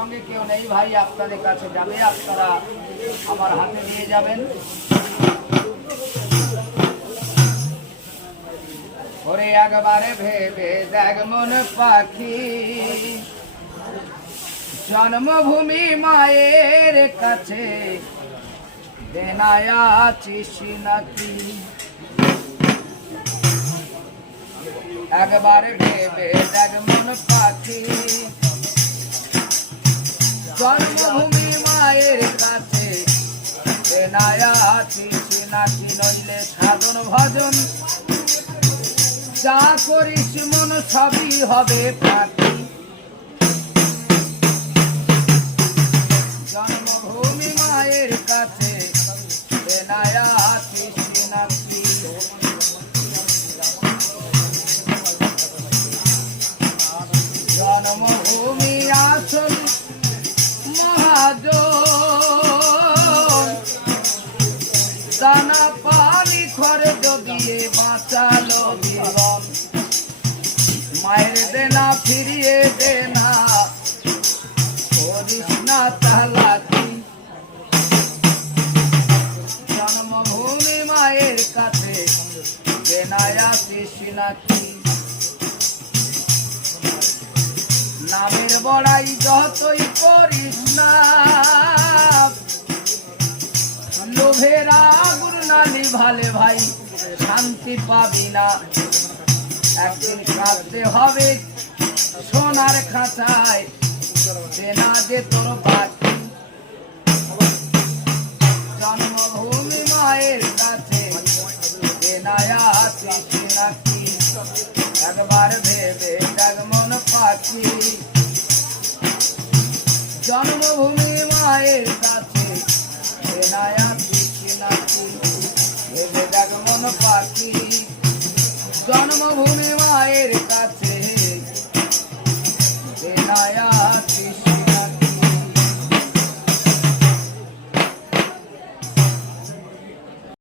সঙ্গে কেউ নেই ভাই, আপনাদের কাছে যাবে, আপনারা আমার হাতে নিয়ে যাবেন। ওরে একবারে ভেবে দেখ মন পাখি, জন্মভূমি মায়ের কাছে দেনায় আছিস নাকি। একবারে ভেবে দেখ মন পাখি, জন্মভূমি মায়ের কাছে দেনায় আছিস নাকি। নইলে সাধন ভজন যা করিস মন সবই হবে পাখি। জন্মভূমি মায়ের কাছে দেনায় আছিস নাকি। জন্মভূমি আসল মহাজন, দানা পানি খরচ দিয়ে বাঁচালো জীবন। মায়ের দেনা ফিরিয়ে দেনা করিস না চালাকি। জন্মভূমি মায়ের কাছে দেনায় আছিস নাকি। নামের বড়াই যতই করিস না, লোভের আগুন না নিভালে ভাই শান্তি পাবি না। একদিন কাঁদতে হবে সোনার খাঁচায়, দেনা যে তোর বাকি। জন্মভূমি মায়ের কাছে দেনায় আছিস নাকি। একবার ভেবে দেখ মন পাখি, জন্মভূমি মায়ের কাছে দেনায় আছিস নাকি। ভেবে দেখ মন পাখি, জন্মভূমি মায়ের কাছে